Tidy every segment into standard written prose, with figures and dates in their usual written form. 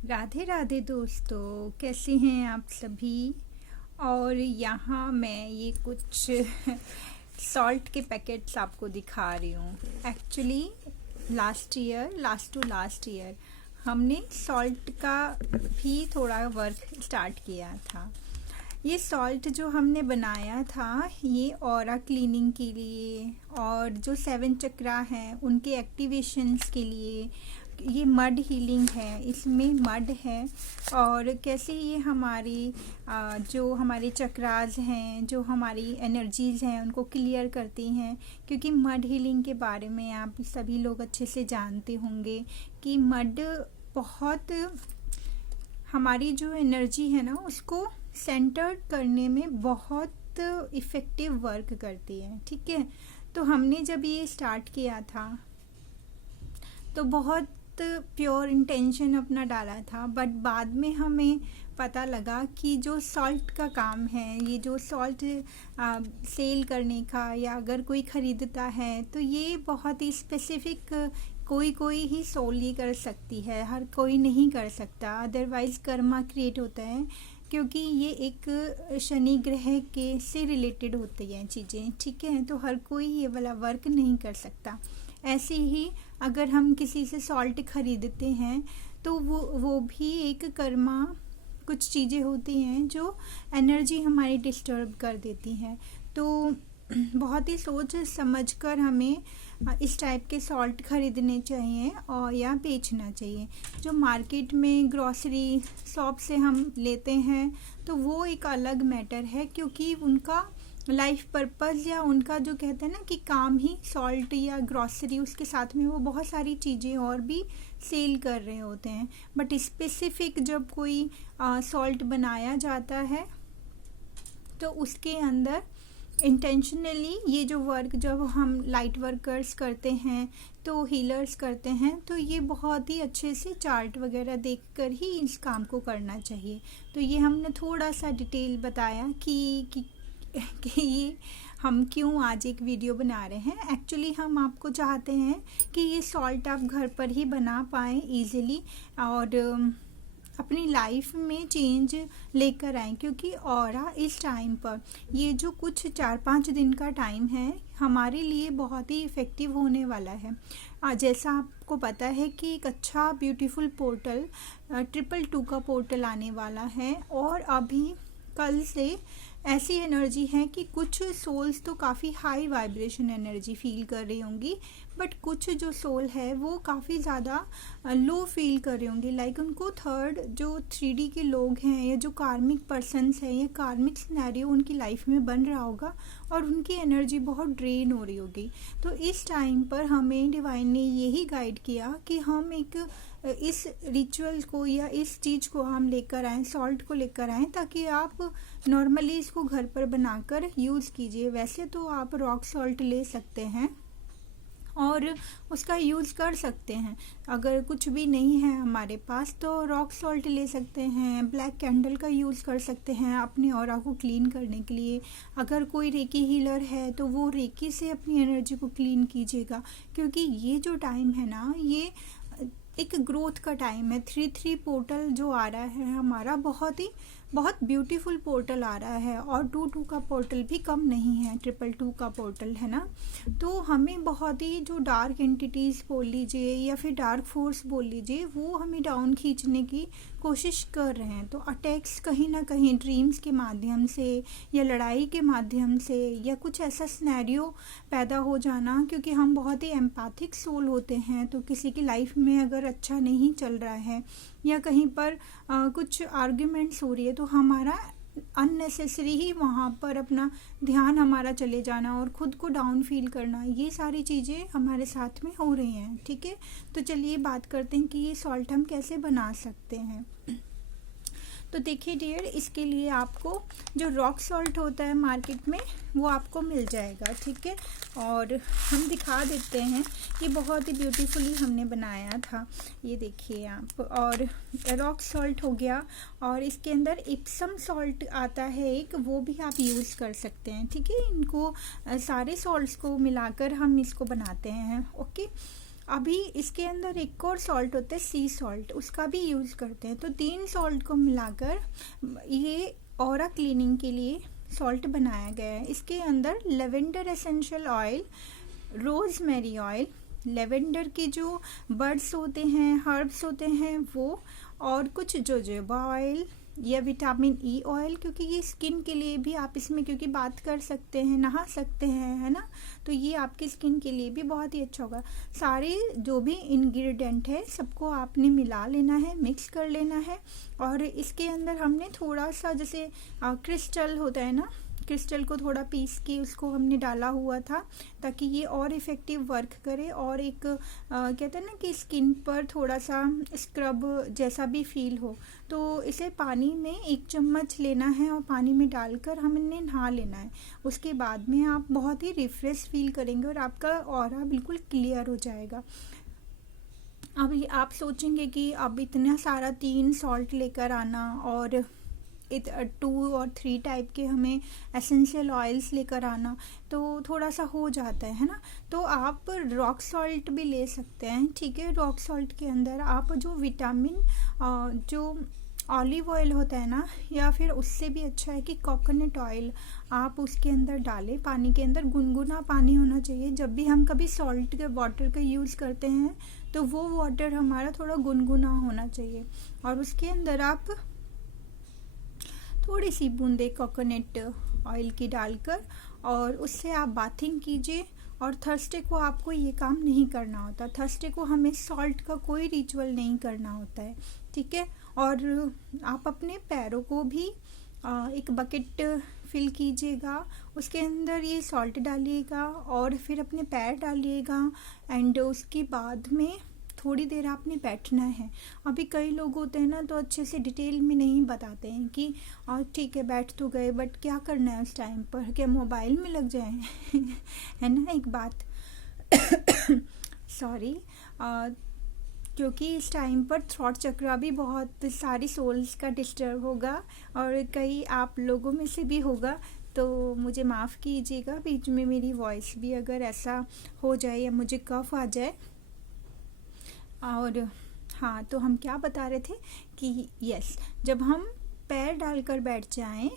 राधे राधे दोस्तों, कैसे हैं आप सभी। और यहाँ मैं ये कुछ सॉल्ट के पैकेट्स आपको दिखा रही हूँ। Actually last to last year हमने सॉल्ट का भी थोड़ा वर्क स्टार्ट किया था। ये सॉल्ट जो हमने बनाया था ये ऑरा क्लीनिंग के लिए और जो 7 चक्रा हैं उनके एक्टिवेशंस के लिए। ये मड हीलिंग है, इसमें मड है और कैसे ये हमारी जो हमारे चक्रास हैं, जो हमारी एनर्जीज़ हैं उनको क्लियर करती हैं। क्योंकि मड हीलिंग के बारे में आप सभी लोग अच्छे से जानते होंगे कि मड बहुत हमारी जो एनर्जी है ना उसको सेंटर्ड करने में बहुत इफ़ेक्टिव वर्क करती है। ठीक है, तो हमने जब ये स्टार्ट किया था तो बहुत प्योर इंटेंशन अपना डाला था, बट बाद में हमें पता लगा कि जो सॉल्ट का काम है, ये जो सॉल्ट सेल करने का या अगर कोई ख़रीदता है तो ये बहुत ही स्पेसिफिक कोई ही सोल ही कर सकती है, हर कोई नहीं कर सकता। अदरवाइज़ कर्मा क्रिएट होता है, क्योंकि ये एक शनि ग्रह के से रिलेटेड होती हैं चीज़ें। ठीक है, तो हर कोई ये वाला वर्क नहीं कर सकता। ऐसे ही अगर हम किसी से सॉल्ट ख़रीदते हैं तो वो भी एक कर्मा, कुछ चीज़ें होती हैं जो एनर्जी हमारी डिस्टर्ब कर देती हैं। तो बहुत ही सोच समझ कर हमें इस टाइप के सॉल्ट ख़रीदने चाहिए और या बेचना चाहिए। जो मार्केट में ग्रॉसरी शॉप से हम लेते हैं तो वो एक अलग मैटर है, क्योंकि उनका लाइफ पर्पस या उनका जो कहते हैं ना कि काम ही सॉल्ट या ग्रॉसरी, उसके साथ में वो बहुत सारी चीज़ें और भी सेल कर रहे होते हैं। बट स्पेसिफिक जब कोई सॉल्ट बनाया जाता है तो उसके अंदर इंटेंशनली ये जो वर्क जब हम लाइट वर्कर्स करते हैं तो हीलर्स करते हैं, तो ये बहुत ही अच्छे से चार्ट वगैरह देखकर ही इस काम को करना चाहिए। तो ये हमने थोड़ा सा डिटेल बताया कि ये हम क्यों आज एक वीडियो बना रहे हैं। एक्चुअली हम आपको चाहते हैं कि ये सॉल्ट आप घर पर ही बना पाएँ ईज़िली और अपनी लाइफ में चेंज लेकर आएँ। क्योंकि ऑरा इस टाइम पर ये जो कुछ 4-5 दिन का टाइम है हमारे लिए बहुत ही इफ़ेक्टिव होने वाला है। जैसा आपको पता है कि एक अच्छा ब्यूटीफुल पोर्टल 222 का पोर्टल आने वाला है और अभी कल से ऐसी एनर्जी है कि कुछ सोल्स तो काफ़ी हाई वाइब्रेशन एनर्जी फील कर रही होंगी, बट कुछ जो सोल है वो काफ़ी ज़्यादा लो फील कर रहे होंगे। लाइक उनको थर्ड जो 3D के लोग हैं या जो कार्मिक पर्सन्स हैं या कार्मिक सिनेरियो उनकी लाइफ में बन रहा होगा और उनकी एनर्जी बहुत ड्रेन हो रही होगी। तो इस टाइम पर हमें डिवाइन ने यही गाइड किया कि हम एक इस रिचुअल को या इस चीज़ को हम लेकर आएँ, सॉल्ट को लेकर आएँ, ताकि आप नॉर्मली इसको घर पर बनाकर यूज़ कीजिए। वैसे तो आप रॉक सॉल्ट ले सकते हैं और उसका यूज़ कर सकते हैं। अगर कुछ भी नहीं है हमारे पास तो रॉक सॉल्ट ले सकते हैं, ब्लैक कैंडल का यूज़ कर सकते हैं अपने ऑरा को क्लीन करने के लिए। अगर कोई रेकी हीलर है तो वो रेकी से अपनी एनर्जी को क्लीन कीजिएगा, क्योंकि ये जो टाइम है ना ये एक ग्रोथ का टाइम है। 3-3 पोर्टल जो आ रहा है हमारा बहुत ब्यूटीफुल पोर्टल आ रहा है और 2-2 का पोर्टल भी कम नहीं है, 222 का पोर्टल है ना। तो हमें बहुत ही जो डार्क एंटिटीज़ बोल लीजिए या फिर डार्क फोर्स बोल लीजिए वो हमें डाउन खींचने की कोशिश कर रहे हैं। तो अटैक्स कहीं ना कहीं ड्रीम्स के माध्यम से या लड़ाई के माध्यम से या कुछ ऐसा सिनेरियो पैदा हो जाना, क्योंकि हम बहुत ही एम्पैथिक सोल होते हैं। तो किसी की लाइफ में अगर अच्छा नहीं चल रहा है या कहीं पर कुछ आर्ग्यूमेंट्स हो रही है तो हमारा अननेसेसरी ही वहाँ पर अपना ध्यान हमारा चले जाना और ख़ुद को डाउन फील करना, ये सारी चीज़ें हमारे साथ में हो रही हैं। ठीक है, तो चलिए बात करते हैं कि ये सॉल्ट हम कैसे बना सकते हैं। तो देखिए डियर, इसके लिए आपको जो रॉक सॉल्ट होता है मार्केट में वो आपको मिल जाएगा। ठीक है, और हम दिखा देते हैं, ये बहुत ही ब्यूटीफुली हमने बनाया था, ये देखिए आप। और रॉक सॉल्ट हो गया और इसके अंदर इप्सम सॉल्ट आता है एक, वो भी आप यूज़ कर सकते हैं। ठीक है, इनको सारे सॉल्ट्स को मिलाकर हम इसको बनाते हैं। ओके, अभी इसके अंदर एक और सॉल्ट होता है सी सॉल्ट, उसका भी यूज़ करते हैं। तो 3 सॉल्ट को मिलाकर ये ऑरा क्लीनिंग के लिए सॉल्ट बनाया गया है। इसके अंदर lavender essential oil, rosemary oil, lavender के जो बर्ड्स होते हैं, हर्ब्स होते हैं वो, और कुछ जोजोबा ऑयल या विटामिन ई ऑयल, क्योंकि ये स्किन के लिए भी आप इसमें क्योंकि बात कर सकते हैं, नहा सकते हैं, है ना, तो ये आपकी स्किन के लिए भी बहुत ही अच्छा होगा। सारे जो भी इंग्रेडिएंट है सबको आपने मिला लेना है, मिक्स कर लेना है। और इसके अंदर हमने थोड़ा सा जैसे क्रिस्टल होता है ना, क्रिस्टल को थोड़ा पीस के उसको हमने डाला हुआ था ताकि ये और इफ़ेक्टिव वर्क करे, और एक कहते हैं ना कि स्किन पर थोड़ा सा स्क्रब जैसा भी फील हो। तो इसे पानी में 1 चम्मच लेना है और पानी में डालकर हमने नहा लेना है। उसके बाद में आप बहुत ही रिफ्रेश फील करेंगे और आपका ऑरा बिल्कुल क्लियर हो जाएगा। अभी आप सोचेंगे कि अब इतना सारा 3 सॉल्ट लेकर आना और 2 और 3 टाइप के हमें एसेंशियल ऑयल्स लेकर आना, तो थोड़ा सा हो जाता है ना। तो आप रॉक सॉल्ट भी ले सकते हैं, ठीक है। रॉक सॉल्ट के अंदर आप जो विटामिन जो ऑलिव ऑयल होता है ना, या फिर उससे भी अच्छा है कि कोकोनट ऑयल आप उसके अंदर डालें। पानी के अंदर गुनगुना पानी होना चाहिए। जब भी हम कभी सॉल्ट के वाटर का यूज़ करते हैं तो वो वाटर हमारा थोड़ा गुनगुना होना चाहिए, और उसके अंदर आप थोड़ी सी बूंदे कोकोनट ऑयल की डालकर और उससे आप बाथिंग कीजिए। और थर्सडे को आपको ये काम नहीं करना होता, थर्सडे को हमें सॉल्ट का कोई रिचुअल नहीं करना होता है, ठीक है। और आप अपने पैरों को भी एक बकेट फिल कीजिएगा, उसके अंदर ये सॉल्ट डालिएगा और फिर अपने पैर डालिएगा, एंड उसके बाद में थोड़ी देर आपने बैठना है। अभी कई लोग होते हैं ना तो अच्छे से डिटेल में नहीं बताते हैं कि ठीक है बैठ तो गए, बट क्या करना है उस टाइम पर, क्या मोबाइल में लग जाए है ना एक बात सॉरी, क्योंकि इस टाइम पर थ्रॉट चक्रा भी बहुत सारी सोल्स का डिस्टर्ब होगा और कई आप लोगों में से भी होगा, तो मुझे माफ़ कीजिएगा बीच में मेरी वॉइस भी अगर ऐसा हो जाए या मुझे कफ आ जाए। और हाँ, तो हम क्या बता रहे थे कि यस, जब हम पैर डालकर बैठ जाएं,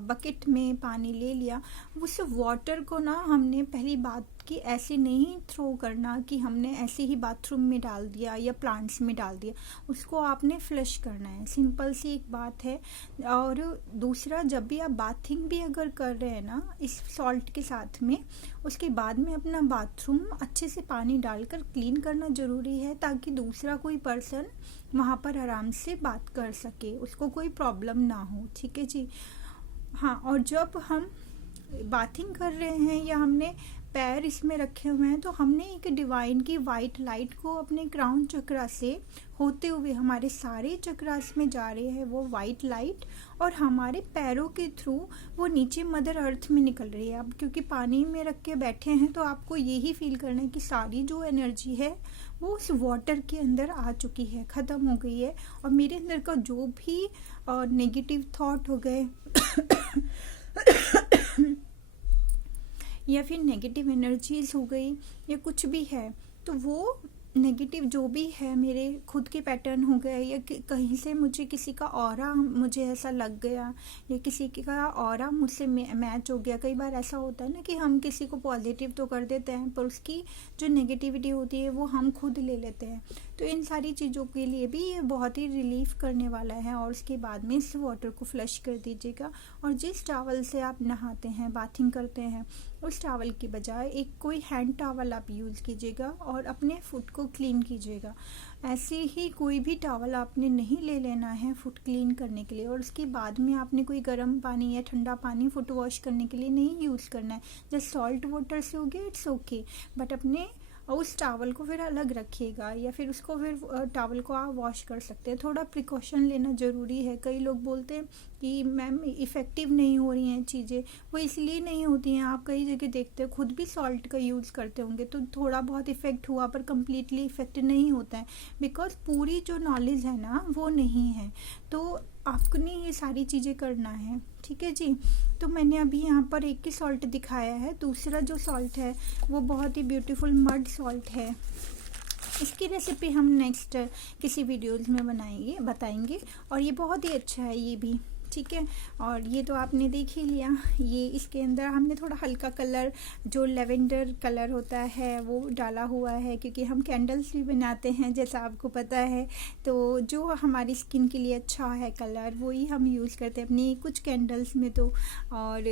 बकेट में पानी ले लिया, उस वाटर को ना हमने पहली बात कि ऐसे नहीं थ्रो करना कि हमने ऐसे ही बाथरूम में डाल दिया या प्लांट्स में डाल दिया, उसको आपने फ्लश करना है, सिंपल सी एक बात है। और दूसरा, जब भी आप बाथिंग भी अगर कर रहे हैं ना इस सॉल्ट के साथ में, उसके बाद में अपना बाथरूम अच्छे से पानी डालकर क्लीन करना ज़रूरी है ताकि दूसरा कोई पर्सन वहाँ पर आराम से बात कर सके, उसको कोई प्रॉब्लम ना हो, ठीक है जी। हाँ, और जब हम बाथिंग कर रहे हैं या हमने पैर इसमें रखे हुए हैं तो हमने एक डिवाइन की वाइट लाइट को अपने क्राउन चक्रा से होते हुए हमारे सारे चक्रास में जा रहे हैं वो वाइट लाइट, और हमारे पैरों के थ्रू वो नीचे मदर अर्थ में निकल रही है। अब क्योंकि पानी में रख के बैठे हैं तो आपको यही फील करना है कि सारी जो एनर्जी है वो उस वाटर के अंदर आ चुकी है, ख़त्म हो गई है, और मेरे अंदर का जो भी नेगेटिव थॉट हो गए या फिर नेगेटिव एनर्जीज हो गई या कुछ भी है, तो वो नेगेटिव जो भी है मेरे खुद के पैटर्न हो गए या कहीं से मुझे किसी का ऑरा मुझे ऐसा लग गया या किसी का ऑरा मुझसे मैच हो गया। कई बार ऐसा होता है ना कि हम किसी को पॉजिटिव तो कर देते हैं पर उसकी जो नेगेटिविटी होती है वो हम खुद ले लेते हैं। तो इन सारी चीज़ों के लिए भी ये बहुत ही रिलीफ करने वाला है। और उसके बाद में इस वाटर को फ्लश कर दीजिएगा, और जिस टॉवल से आप नहाते हैं बाथिंग करते हैं उस टॉवल की बजाय एक कोई हैंड टॉवल आप यूज़ कीजिएगा और अपने फुट को क्लीन कीजिएगा। ऐसे ही कोई भी टॉवल आपने नहीं ले लेना है फुट क्लीन करने के लिए, और उसके बाद में आपने कोई गर्म पानी या ठंडा पानी फुट वॉश करने के लिए नहीं यूज़ करना है। जस्ट सॉल्ट वाटर से हो गया, इट्स ओके, बट अपने उस टॉवल को फिर अलग रखिएगा या फिर उसको फिर टॉवल को आप वॉश कर सकते हैं। थोड़ा प्रिकॉशन लेना ज़रूरी है। कई लोग बोलते हैं कि मैम इफ़ेक्टिव नहीं हो रही हैं चीज़ें, वो इसलिए नहीं होती हैं। आप कई जगह देखते हो, खुद भी सॉल्ट का यूज़ करते होंगे तो थोड़ा बहुत इफ़ेक्ट हुआ पर कम्प्लीटली इफ़ेक्ट नहीं होता है, बिकॉज पूरी जो नॉलेज है ना वो नहीं है। तो आपने ये सारी चीज़ें करना है, ठीक है जी। तो मैंने अभी यहाँ पर एक ही सॉल्ट दिखाया है, दूसरा जो सॉल्ट है वो बहुत ही ब्यूटीफुल मड सॉल्ट है। इसकी रेसिपी हम नेक्स्ट किसी वीडियोज़ में बताएंगे। और ये बहुत ही अच्छा है ये भी, ठीक है। और ये तो आपने देख ही लिया। ये इसके अंदर हमने थोड़ा हल्का कलर जो लेवेंडर कलर होता है वो डाला हुआ है, क्योंकि हम कैंडल्स भी बनाते हैं जैसा आपको पता है। तो जो हमारी स्किन के लिए अच्छा है कलर वही हम यूज़ करते हैं अपनी कुछ कैंडल्स में। तो और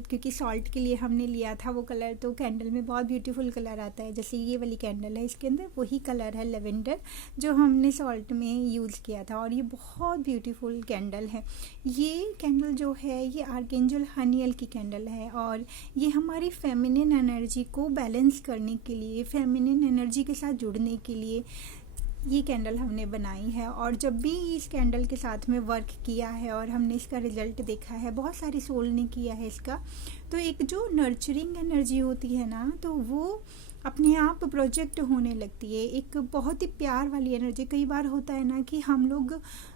क्योंकि सॉल्ट के लिए हमने लिया था वो कलर, तो कैंडल में बहुत ब्यूटीफुल कलर आता है। जैसे ये वाली कैंडल है, इसके अंदर वही कलर है लेवेंडर जो हमने सॉल्ट में यूज़ किया था, और ये बहुत ब्यूटीफुल कैंडल है। ये कैंडल जो है ये आर्कएंजल हनीएल की कैंडल है, और ये हमारी फेमिनिन एनर्जी को बैलेंस करने के लिए, फेमिनिन एनर्जी के साथ जुड़ने के लिए ये कैंडल हमने बनाई है। और जब भी इस कैंडल के साथ में वर्क किया है और हमने इसका रिज़ल्ट देखा है, बहुत सारी सोल ने किया है इसका, तो एक जो नर्चरिंग एनर्जी होती है ना, तो वो अपने आप प्रोजेक्ट होने लगती है। एक बहुत ही प्यार वाली एनर्जी। कई बार होता है ना कि हम लोग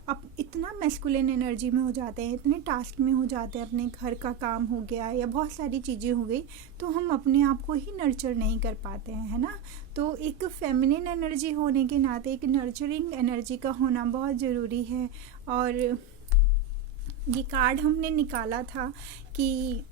अब इतना मैस्कुलिन एनर्जी में हो जाते हैं, इतने टास्क में हो जाते हैं, अपने घर का काम हो गया या बहुत सारी चीज़ें हो गई, तो हम अपने आप को ही नर्चर नहीं कर पाते हैं, है ना। तो एक फेमिनिन एनर्जी होने के नाते एक नर्चरिंग एनर्जी का होना बहुत ज़रूरी है। और ये कार्ड हमने निकाला था कि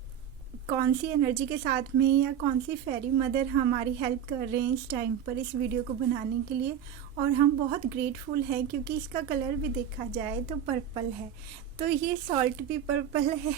कौन सी एनर्जी के साथ में या कौन सी फेरी मदर हमारी हेल्प कर रहे हैं इस टाइम पर इस वीडियो को बनाने के लिए। और हम बहुत ग्रेटफुल हैं क्योंकि इसका कलर भी देखा जाए तो पर्पल है। तो ये सॉल्ट भी पर्पल है,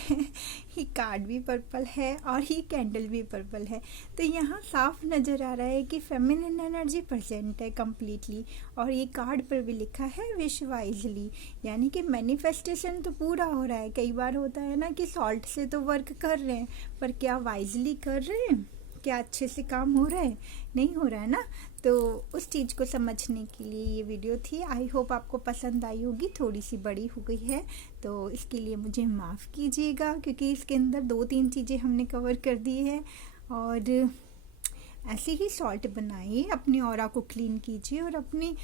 ये कार्ड भी पर्पल है, और ये कैंडल भी पर्पल है। तो यहाँ साफ नज़र आ रहा है कि फेमिनिन एनर्जी प्रेजेंट है कम्प्लीटली। और ये कार्ड पर भी लिखा है विश वाइजली, यानी कि मैनिफेस्टेशन तो पूरा हो रहा है। कई बार होता है ना कि सॉल्ट से तो वर्क कर रहे हैं, पर क्या वाइजली कर रहे हैं, क्या अच्छे से काम हो रहा है, नहीं हो रहा है ना। तो उस चीज़ को समझने के लिए ये वीडियो थी। आई होप आपको पसंद आई होगी। थोड़ी सी बड़ी हो गई है तो इसके लिए मुझे माफ़ कीजिएगा, क्योंकि इसके अंदर 2-3 चीज़ें हमने कवर कर दी है। और ऐसे ही सॉल्ट बनाइए, अपने ऑरा को क्लीन कीजिए और अपनी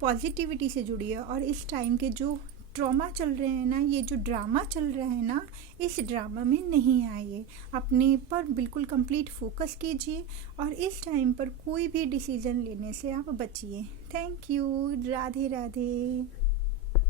पॉजिटिविटी से जुड़िए। और इस टाइम के जो ट्रॉमा चल रहे हैं ना, ये जो ड्रामा चल रहा है ना, इस ड्रामा में नहीं आइए, अपने पर बिल्कुल कंप्लीट फोकस कीजिए और इस टाइम पर कोई भी डिसीज़न लेने से आप बचिए। Thank you. राधे राधे।